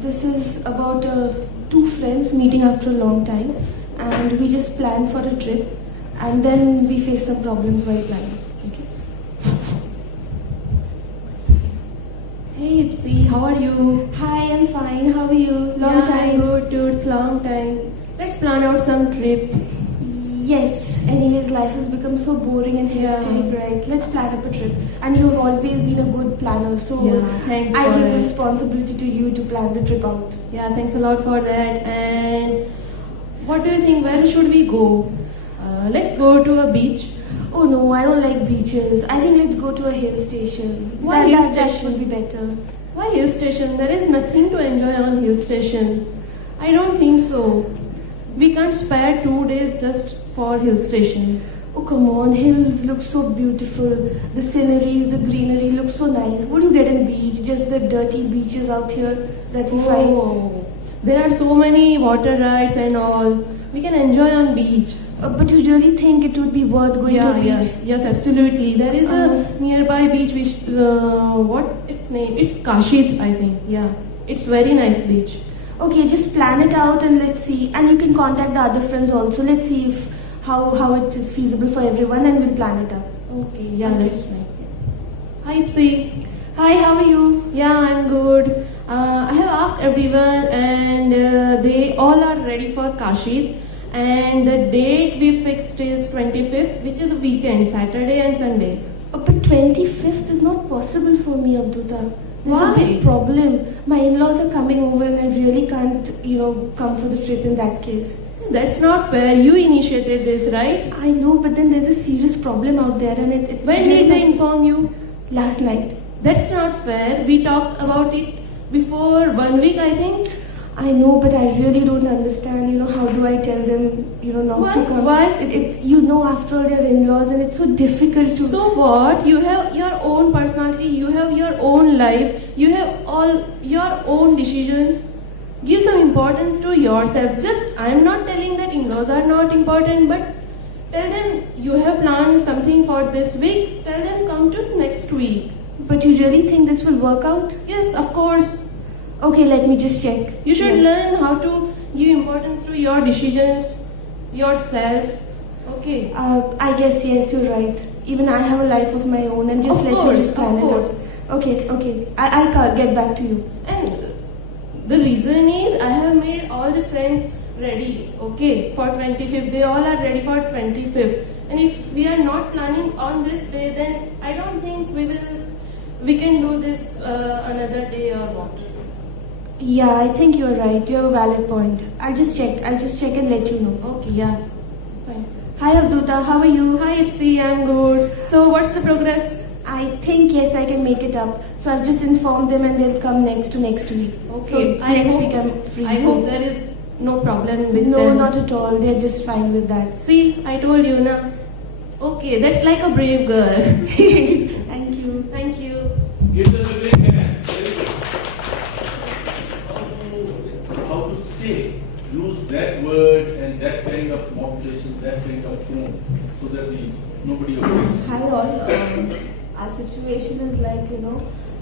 This is about two friends meeting after a long time, and we just planned for a trip, and then we faced some problems while planning. Okay. Hey Ipsy, how are you? Hi, I'm fine. How are you? Long time. I'm good too. It's long time. Let's plan out some trip. Yes. Anyways, life has become so boring and hectic, right? Let's plan up a trip. And you've always been a good planner, so thanks I for give the it. responsibility to you to plan the trip out. Yeah, thanks a lot for that. And what do you think? Where should we go? Let's go to a beach. Oh no, I don't like beaches. I think let's go to a hill station. Why hill That station? would be better. Why hill station? There is nothing to enjoy on hill station. I don't think so. We can't spare 2 days just for hill station. Oh come on, hills look so beautiful. The sceneries, the greenery look so nice. What do you get in beach? Just the dirty beaches out here that we find. Oh, there are so many water rides and all. We can enjoy on beach. But you really think it would be worth going to a beach? Yes, absolutely. There is a nearby beach which, what its name? It's Kashid, I think. Yeah, it's very nice beach. Okay, just plan it out and let's see. And you can contact the other friends also. Let's see if how it is feasible for everyone, and we'll plan it out. Okay, yeah, that's fine. Hi, Ipsy. Hi, how are you? Yeah, I'm good. I have asked everyone, and they all are ready for Kashid. And the date we fixed is 25th, which is a weekend, Saturday and Sunday. But 25th is not possible for me, Abduta. There's Why? a big problem. My in-laws are coming over and I really can't, come for the trip in that case. That's not fair. You initiated this, right? I know, but then there's a serious problem out there and it's... When did they inform you? Last night. That's not fair. We talked about it before 1 week, I think. I know, but I really don't understand, how do I tell them, not to come. Why? It's, after all, they're in-laws and it's so difficult to... So what? You have your own personality, you have your own life, you have all your own decisions. Give some importance to yourself. I'm not telling that in-laws are not important, but tell them you have planned something for this week, tell them come to next week. But you really think this will work out? Yes, of course. Okay, let me just check. You should learn how to give importance to your decisions, yourself. Okay. I guess, yes, you're right. Even I have a life of my own and just let me just plan it out. Okay. I'll get back to you. And the reason is I have made all the friends ready, okay, for 25th. They all are ready for 25th. And if we are not planning on this day, then I don't think we can do this another day or what. Yeah, I think you're right. You have a valid point. I'll just check and let you know. Okay, yeah. Fine. Hi Abduta, how are you? Hi Ipsy, I'm good. So what's the progress? I think yes, I can make it up. So I've just informed them and they'll come next week. Okay. So next week I'm free. I hope there is no problem with them. No, not at all. They're just fine with that. See, I told you now. Okay, that's like a brave girl. Thank you. Thank you. Give them a big hand. Very good. How to say, use that word and that kind of modulation, that kind of tone, so that nobody offends. Hi all. Our situation is like,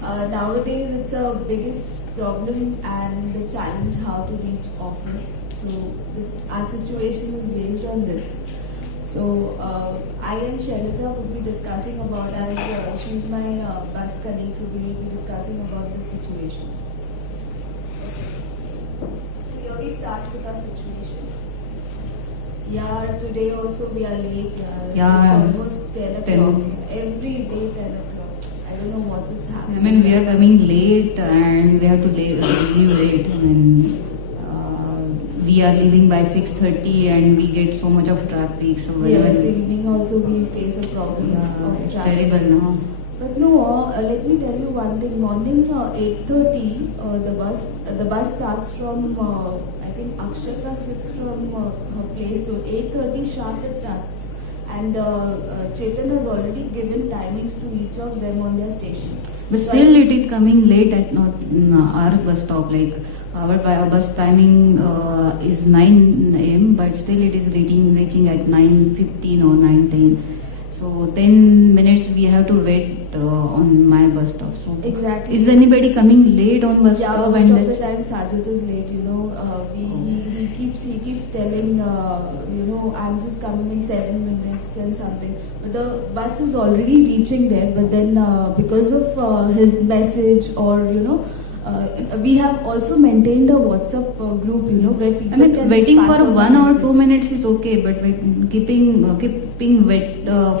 nowadays it's a biggest problem and the challenge how to reach office. So our situation is based on this. So I and Shailija will be discussing about, as she's my bus colleague, so we will be discussing about the situations. So here we start with our situation. Yeah, today also we are late. Yeah, it's almost 10 o'clock. 10. Every day 10 o'clock. I don't know what is happening. I mean, we are coming late and we have to leave late. I mean, we are leaving by 6:30 and we get so much of traffic. So yes, evening also we face a problem of it's traffic. terrible now. But no, let me tell you one thing. Morning 8:30, the bus starts from I think Akshata sits from her place. So 8:30 sharp it starts, and Chetan has already given timings to each of them on their stations. But still, it is coming late at not our bus stop. Like our bus timing is 9 a.m., but still it is reaching at 9:15 or 9:10. So 10 minutes we have to wait on my bus stop. So Exactly. is anybody coming late on bus Yeah, stop? most And of the that's- time Sajid is late. He keeps telling I'm just coming in 7 minutes and something. But the bus is already reaching there. But then because of his message or we have also maintained a WhatsApp group. Where people I mean, can waiting just pass for on the 1 or 2 message. minutes is okay, but keeping wait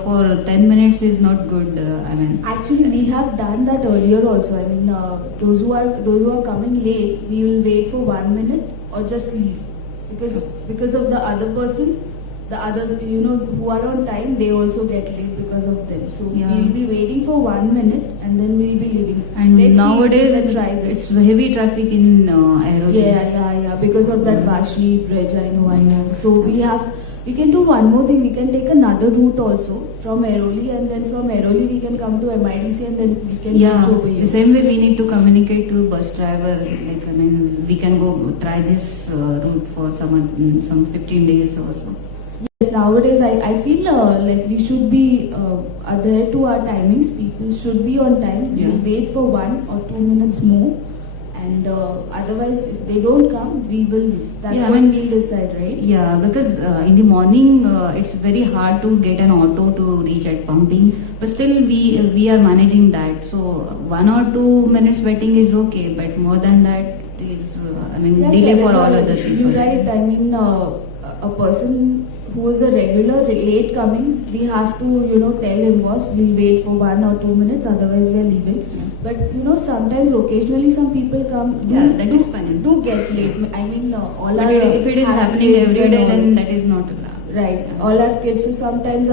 for 10 minutes is not good. I mean, Actually, we have done that earlier also. I mean, those who are coming late, we will wait for 1 minute or just leave, because of the other person, the others who are on time, they also get late because of them. So Yeah. we'll be waiting for 1 minute and then we'll be leaving. and Let's see if we nowadays can try this. it's heavy traffic in Airoli. Yeah. Because of that Vashi bridge, I know. So we can do one more thing. We can take another route also from Airoli, and then from Airoli we can come to MIDC, and then we can reach over The here. same way we need to communicate to bus driver. Like, I mean, we can go try this route for some 15 days or so. Yes, nowadays I feel like we should be adhere to our timings. People should be on time. Yeah. We'll wait for 1 or 2 minutes more, and otherwise, if they don't come, we will leave. That's Yeah, I what mean- we'll decide, right? Yeah, because in the morning it's very hard to get an auto to reach at pumping, but still we are managing that. So 1 or 2 minutes waiting is okay, but more than that is delay for all other people. You're right. I mean, a person who is a regular late coming, we have to tell him, boss, we'll wait for 1 or 2 minutes, otherwise we're leaving. Yeah. But sometimes occasionally some people come. Yeah, that is fine. Do get late. I mean, all But our if it is have happening kids every and day, all. then that is not allowed. Right. All our kids, so sometimes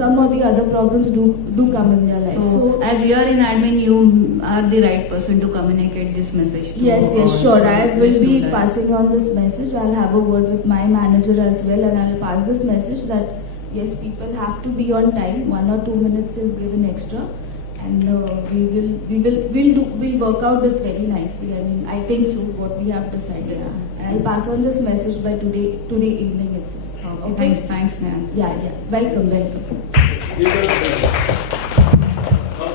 some of the other problems do come in their life. So, as you are in admin, you are the right person to communicate this message to Yes, all. sure. So I please will do be that. passing on this message. I'll have a word with my manager as well, and I'll pass this message that yes, people have to be on time. 1 or 2 minutes is given extra, and we'll work out this very nicely. I mean, I think so. What we have decided, and I'll pass on this message by today evening itself. Okay. Thanks, Neha. Yeah. Welcome.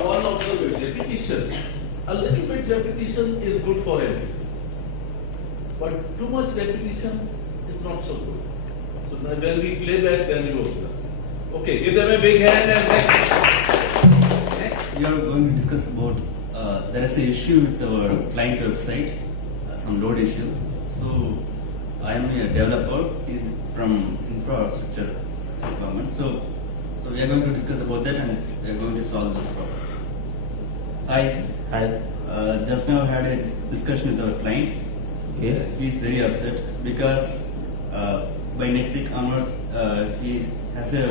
One observation, repetition. A little bit repetition is good for emphasis, but too much repetition is not so good. So now when we play back, then you observe. Okay, give them a big hand and next. We are going to discuss about there is an issue with our client website, some load issue. So I am a developer. He's from infrastructure department. So we are going to discuss about that, and we are going to solve this problem. Hi. Just now I had a discussion with our client. Okay. He is very upset because by next week onwards he has a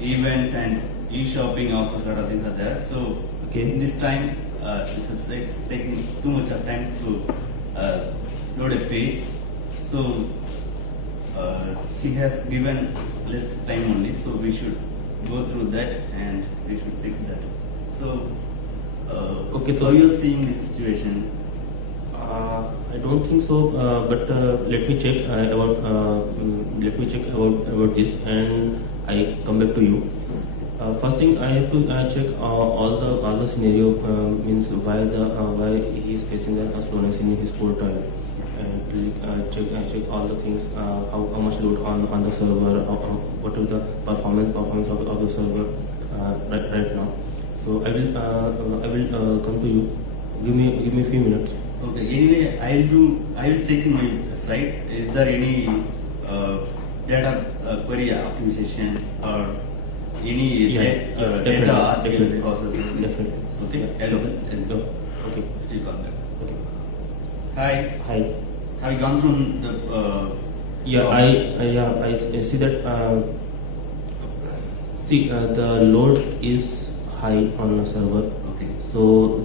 events and e-shopping offers, lot of things are there. So Okay. in this time this website is taking too much of time to load a page. So he has given less time only, so we should go through that and we should fix that. So Okay, so- how you are seeing this situation? I don't think so, but let me check about this, and I come back to you. First thing, I have to check all the scenario, means why he is facing a slowness in his portal, and check all the things, how much load on the server, what is the performance of the server right now. So I will come to you. Give me a few minutes. Okay. Anyway, I will check in my site. Is there any data query optimization or any data definitely. processing? Definitely. Okay. Yeah, sure. Okay. Still call back. Okay. Hi. Hi. Have you gone through the? Yeah, I see that. The load is high on the server. Okay. So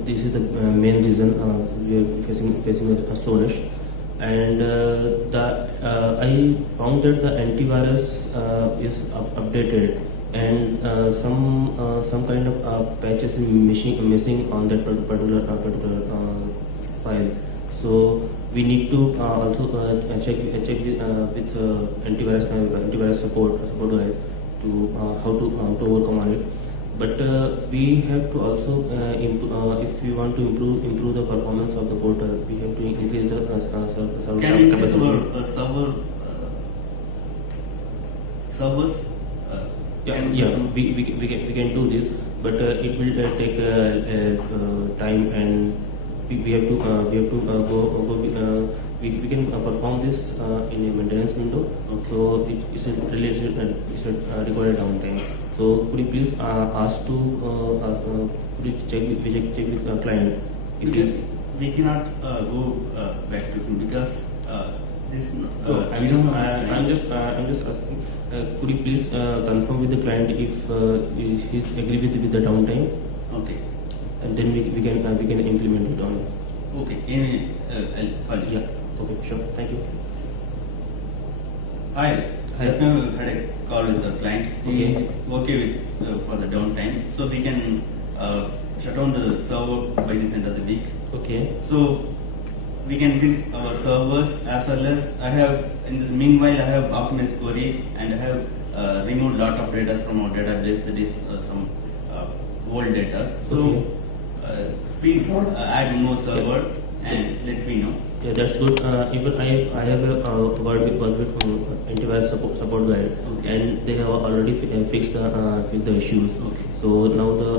this is the main reason we are facing a slowness, and I found that the antivirus is updated, and some kind of patches is missing on that particular file. So we need to also check with antivirus support guide to overcome on it. But we have to also, if we want to improve the performance of the portal, we have to increase the server Can we increase capacity. our servers? We can do this, but it will take time, and we have to go. We can perform this in a maintenance window. So it's a required downtime. So could you please ask to could you check with the client? We cannot go back to him because this. I'm just asking. Could you please confirm with the client if he's agree with the downtime? Okay. And then we can implement it on. Okay. I'll Yeah. Okay. Sure. Thank you. Hi. Just now we had a call with the client. Okay. He's okay with for the downtime, so we can shut down the server by this end of the week. Okay. So we can increase our servers as well as in the meanwhile I have optimized queries and I have removed lot of data from our database, that is some old data. So please add more server and let me know. Yeah, that's good. Even I have a word with antivirus support guide, and they have already fixed the issues. Okay. So now the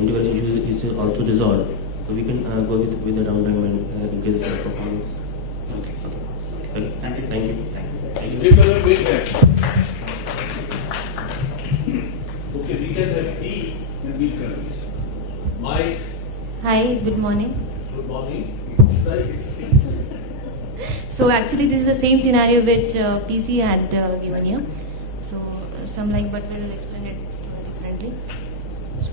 antivirus issue is also resolved. So we can go with the downtime and increase the performance. Okay. Thank you. Thank you. Thank you. People will wait there. Okay, we can have tea and we'll continue. Mike, Hi, good morning. good morning. It's like it's a scene. So actually this is the same scenario which PC had given you. So some like, but we'll explain it differently. So,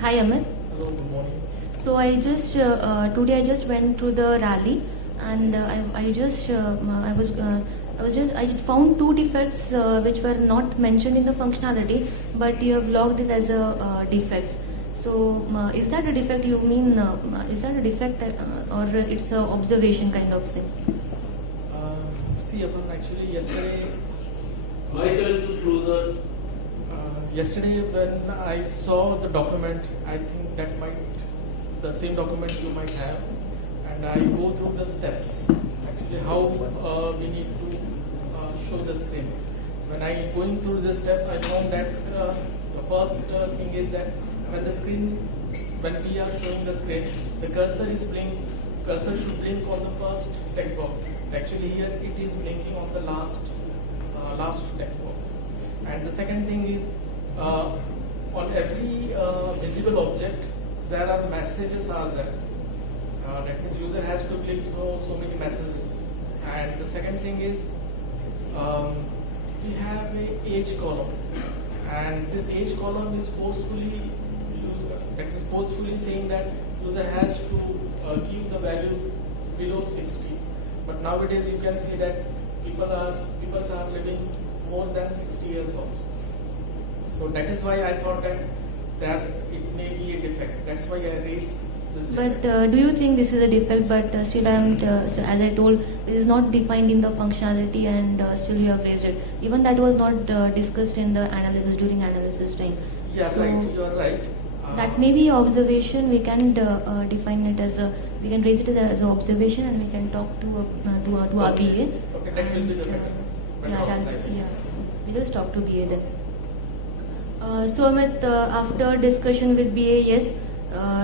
hi Amit. Hello, good morning. So I just today I just went through the rally, and I found two defects which were not mentioned in the functionality, but you have logged it as a defects. So is that a defect you mean? Is that a defect or it's a observation kind of thing? See, actually yesterday. Michael, to closer. Yesterday when I saw the document, I think that the same document you might have, and I go through the steps. Actually, how we need to show the screen. When I going through this step, I found that the first thing is that when we are showing the screen, the cursor should blink on the first text box. Actually, here it is blinking on the last text box. And the second thing is, on every visible object, there are messages are there. That means user has to click so many messages. And the second thing is, we have a age column, and this age column is forcefully saying that user has to give the value below 60. But nowadays you can see that people are living more than 60 years also. So that is why I thought that it may be a defect. That's why I raised this defect. But do you think this is a defect? But still, so as I told, this is not defined in the functionality, and still you have raised it. Even that was not discussed in the analysis during analysis time. Yeah, so right. You are right. That may be observation. We can define it as we can raise it as an observation, and we can talk to our BA. Okay, that will be the better. We just talk to BA then. So Amit, after discussion with BA, yes,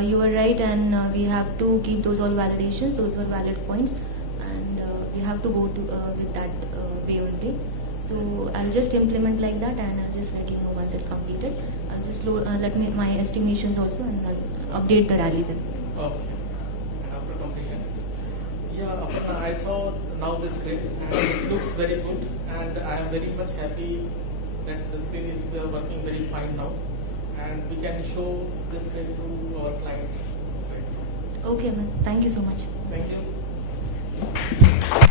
you were right, and we have to keep those all validations. Those were valid points, and we have to go to with that way only. So I'll just implement like that, and I'll just let you know once it's completed. I'll just let me my estimations also, and I'll update the rally then. Okay. And after completion, yeah, I saw now the screen, and it looks very good, and I am very much happy that the screen is working very fine now, and we can show the screen to our client. Okay, man. Thank you so much. Thank you.